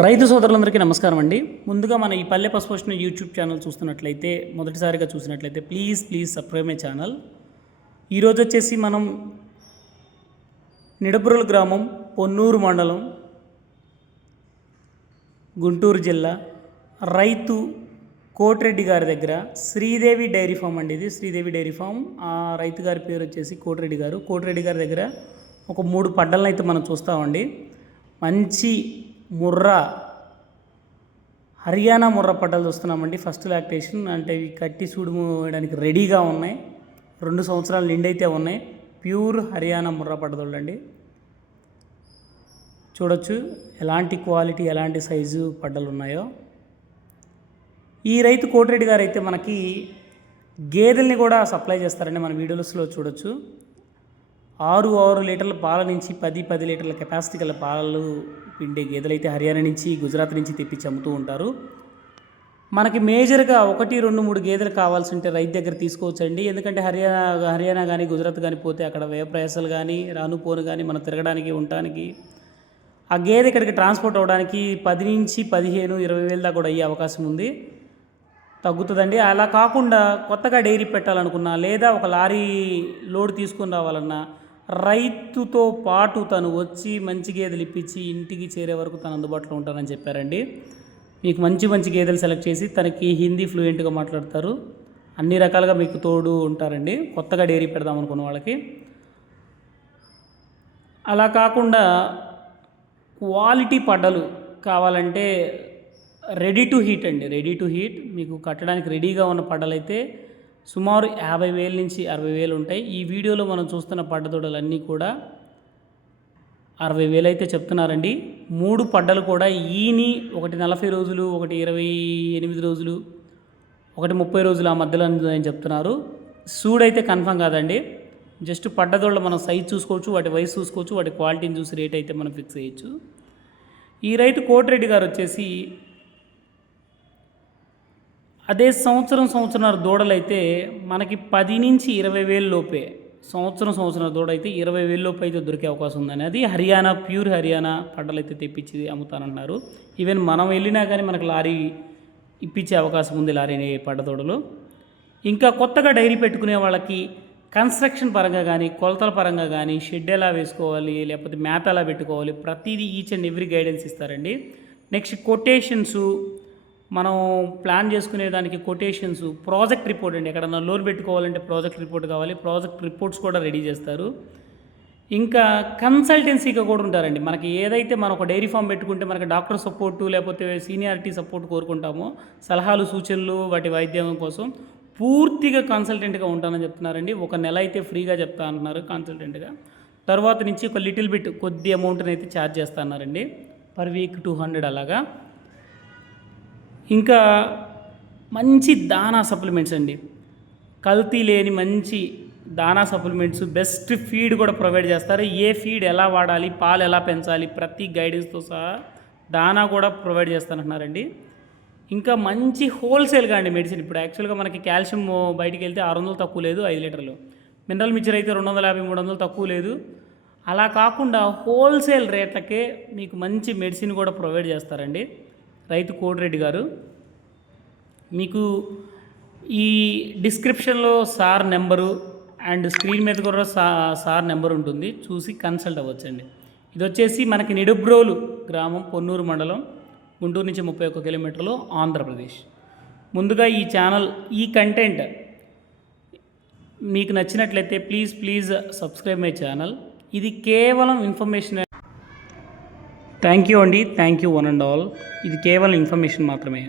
రైతు సోదరులందరికీ నమస్కారం అండి. ముందుగా మన ఈ పల్లె పశుపోషణ యూట్యూబ్ ఛానల్ చూస్తున్నట్లయితే మొదటిసారిగా చూసినట్లయితే ప్లీజ్ సబ్స్క్రైబ్ మై ఛానల్. ఈరోజు వచ్చేసి మనం నిడబ్రోలు గ్రామం, పొన్నూరు మండలం, గుంటూరు జిల్లా, రైతు కోటిరెడ్డి గారి దగ్గర శ్రీదేవి డైరీ ఫామ్ అండి. ఇది శ్రీదేవి డైరీ ఫామ్. ఆ రైతు గారి పేరు వచ్చేసి కోటిరెడ్డి గారు. కోటిరెడ్డి గారి దగ్గర ఒక 3 పడ్డలను అయితే మనం చూస్తామండి. మంచి ముర్రా హర్యానా ముర్రా పడ్డలు చూస్తున్నామండి. ఫస్ట్ లాక్టేషన్ అంటే ఇవి కట్టి చూడడానికి రెడీగా ఉన్నాయి. 2 సంవత్సరాలు నిండైతే ఉన్నాయి. ప్యూర్ హర్యానా ముర్రా పడ్డదోళ్ళు అండి. చూడొచ్చు ఎలాంటి క్వాలిటీ, ఎలాంటి సైజు పడ్డలు ఉన్నాయో. ఈ రైతు కోటిరెడ్డి గారు అయితే మనకి గేదెల్ని కూడా సప్లై చేస్తారండి. మన వీడియోస్లో చూడొచ్చు. 6 లీటర్ల పాల నుంచి 10 లీటర్ల కెపాసిటీ గల పాలు పిండే గేదెలు అయితే హర్యానా నుంచి, గుజరాత్ నుంచి తెప్పించి అమ్ముతూ ఉంటారు. మనకి మేజర్గా 1, 2, 3 గేదెలు కావాల్సి ఉంటే రైతు దగ్గర తీసుకోవచ్చండి. ఎందుకంటే హర్యానా కానీ గుజరాత్ కానీ పోతే అక్కడ వ్యయ ప్రయాసాలు కానీ, రాను పోను కానీ మనం తిరగడానికి, ఉండటానికి, ఆ గేదె ఇక్కడికి ట్రాన్స్పోర్ట్ అవ్వడానికి 10 నుంచి 15, 20 వేల దాకా కూడా అయ్యే అవకాశం ఉంది. తగ్గుతుందండి. అలా కాకుండా కొత్తగా డైరీ పెట్టాలనుకున్నా, లేదా ఒక లారీ లోడ్ తీసుకొని రావాలన్నా రైతుతో పాటు తను వచ్చి మంచి గేదెలు ఇప్పించి ఇంటికి చేరే వరకు తను అందుబాటులో ఉంటానని చెప్పారండి. మీకు మంచి గేదెలు సెలెక్ట్ చేసి, తనకి హిందీ ఫ్లూయెంట్గా మాట్లాడతారు. అన్ని రకాలుగా మీకు తోడు ఉంటారండి కొత్తగా డైరీ పెడదాం అనుకున్న వాళ్ళకి. అలా కాకుండా క్వాలిటీ పడ్డలు కావాలంటే రెడీ టు హీట్ అండి. రెడీ టు హీట్ మీకు కట్టడానికి రెడీగా ఉన్న పడ్డలైతే సుమారు 50,000 నుంచి 60,000 ఉంటాయి. ఈ వీడియోలో మనం చూస్తున్న పడ్డదొడలన్నీ కూడా 60,000 అయితే చెప్తున్నారండి. 3 పడ్డలు కూడా ఈని, ఒకటి 40 రోజులు, ఒకటి 28 రోజులు, ఒకటి 30 రోజులు ఆ మధ్యలో అని చెప్తున్నారు. సూడైతే కన్ఫర్మ్ కాదండి. జస్ట్ పడ్డదోళ్ళ మనం సైజ్ చూసుకోవచ్చు, వాటి వయసు చూసుకోవచ్చు, వాటి క్వాలిటీని చూసి రేట్ అయితే మనం ఫిక్స్ చేయొచ్చు. ఈ రైతు కోటిరెడ్డి గారు వచ్చేసి అదే సంవత్సరం దూడలైతే మనకి 10 నుంచి 20,000 లోపే, సంవత్సరం దూడ అయితే 20,000 లోపు అయితే దొరికే అవకాశం ఉందని. అది హర్యానా, ప్యూర్ హర్యానా పడ్డలైతే తెప్పించి అమ్ముతానన్నారు. ఈవెన్ మనం వెళ్ళినా కానీ మనకు లారీ ఇప్పించే అవకాశం ఉంది, లారీ పడ్డదోడలు. ఇంకా కొత్తగా డైరీ పెట్టుకునే వాళ్ళకి కన్స్ట్రక్షన్ పరంగా కానీ, కొలతల పరంగా కానీ, షెడ్ ఎలా వేసుకోవాలి, లేకపోతే మేత ఎలా పెట్టుకోవాలి, ప్రతిదీ ఈచ్ అండ్ ఎవ్రీ గైడెన్స్ ఇస్తారండి. నెక్స్ట్ కొటేషన్సు, మనం ప్లాన్ చేసుకునే దానికి కొటేషన్స్, ప్రాజెక్ట్ రిపోర్ట్ అండి. ఎక్కడన్నా లోన్ పెట్టుకోవాలంటే ప్రాజెక్ట్ రిపోర్ట్ కావాలి, ప్రాజెక్ట్ రిపోర్ట్స్ కూడా రెడీ చేస్తారు. ఇంకా కన్సల్టెన్సీగా కూడా ఉంటారండి. మనకి ఏదైతే మనం ఒక డైరీ ఫామ్ పెట్టుకుంటే మనకి డాక్టర్ సపోర్టు, లేకపోతే సీనియారిటీ సపోర్ట్ కోరుకుంటామో, సలహాలు, సూచనలు, వాటి వైద్యం కోసం పూర్తిగా కన్సల్టెంట్గా ఉంటానని చెప్తున్నారండి. 1 నెల అయితే ఫ్రీగా చెప్తా అంటున్నారు కన్సల్టెంట్గా. తర్వాత నుంచి ఒక లిటిల్ బిట్ కొద్ది అమౌంట్ని అయితే ఛార్జ్ చేస్తా అన్నారండి. పర్ వీక్ 200 అలాగా. ఇంకా మంచి దానా సప్లిమెంట్స్ అండి. కల్తీ లేని మంచి దానా సప్లిమెంట్స్, బెస్ట్ ఫీడ్ కూడా ప్రొవైడ్ చేస్తారు. ఏ ఫీడ్ ఎలా వాడాలి, పాలు ఎలా పెంచాలి, ప్రతి గైడెన్స్తో సహా దానా కూడా ప్రొవైడ్ చేస్తానంటున్నారండి. ఇంకా మంచి హోల్సేల్గా అండి మెడిసిన్. ఇప్పుడు యాక్చువల్గా మనకి కాల్షియం బయటికి వెళ్తే 600 తక్కువ లేదు 5 లీటర్లు, మినరల్ మిక్చర్ అయితే 250, 300 తక్కువ లేదు. అలా కాకుండా హోల్సేల్ రేట్లకే మీకు మంచి మెడిసిన్ కూడా ప్రొవైడ్ చేస్తారండి రైతు కోటిరెడ్డి గారు. మీకు ఈ డిస్క్రిప్షన్లో సార్ నెంబరు అండ్ స్క్రీన్ మీద కూడా సార్ నెంబర్ ఉంటుంది, చూసి కన్సల్ట్ అవ్వచ్చండి. ఇది వచ్చేసి మనకి నిడబ్రోలు గ్రామం, పొన్నూరు మండలం, గుంటూరు నుంచి 31 కిలోమీటర్లు, ఆంధ్రప్రదేశ్. ముందుగా ఈ ఛానల్, ఈ కంటెంట్ మీకు నచ్చినట్లయితే ప్లీజ్ సబ్స్క్రైబ్ మై ఛానల్. ఇది కేవలం ఇన్ఫర్మేషన్. థ్యాంక్ యూ అండి, thank you one and all. ఇది కేవలం ఇన్ఫర్మేషన్ మాత్రమే.